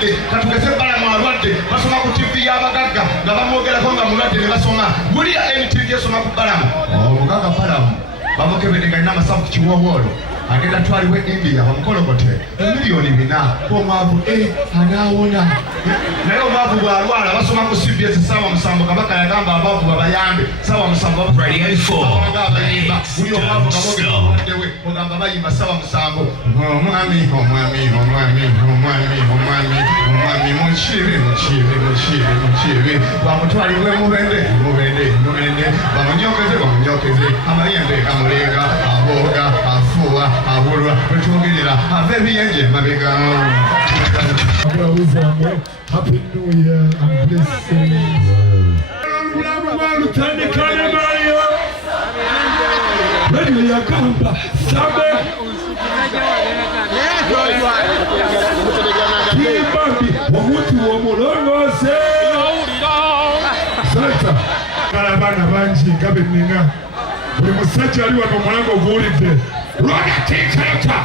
mulwadde katugeze balamu alwadde basoma ku TV y'abagagga nga bamwogerako nga mulwadde ne basoma bulira NTV esoma ku balamu omugagga balamu bamukebedde nga alina amasavu ku kiwoowoolo agenda atwalibwe India bamukolokote emiliyoni 4 omwavu anaawona naye omwavu bw'alwala basoma ku CBS ssaawa 7 kabaka yagamba abaavu babayambe ssaawa 7 abayimba buli omwavu kabogeddewe ogamba bayimba ssaawa 7 omwami mukibe bamutwalibwe mubende bamunyokeze amayembe amulenga abooga afuuwa abulwa wetwogerera ava ebiyenje mabega. Happy New Year and blessings. Radio yakamba sabe kibambi omuntu omulongose sata kalabana banji ngabe ninga buli musajja ali wano omulango guwulidde lwagateekateeka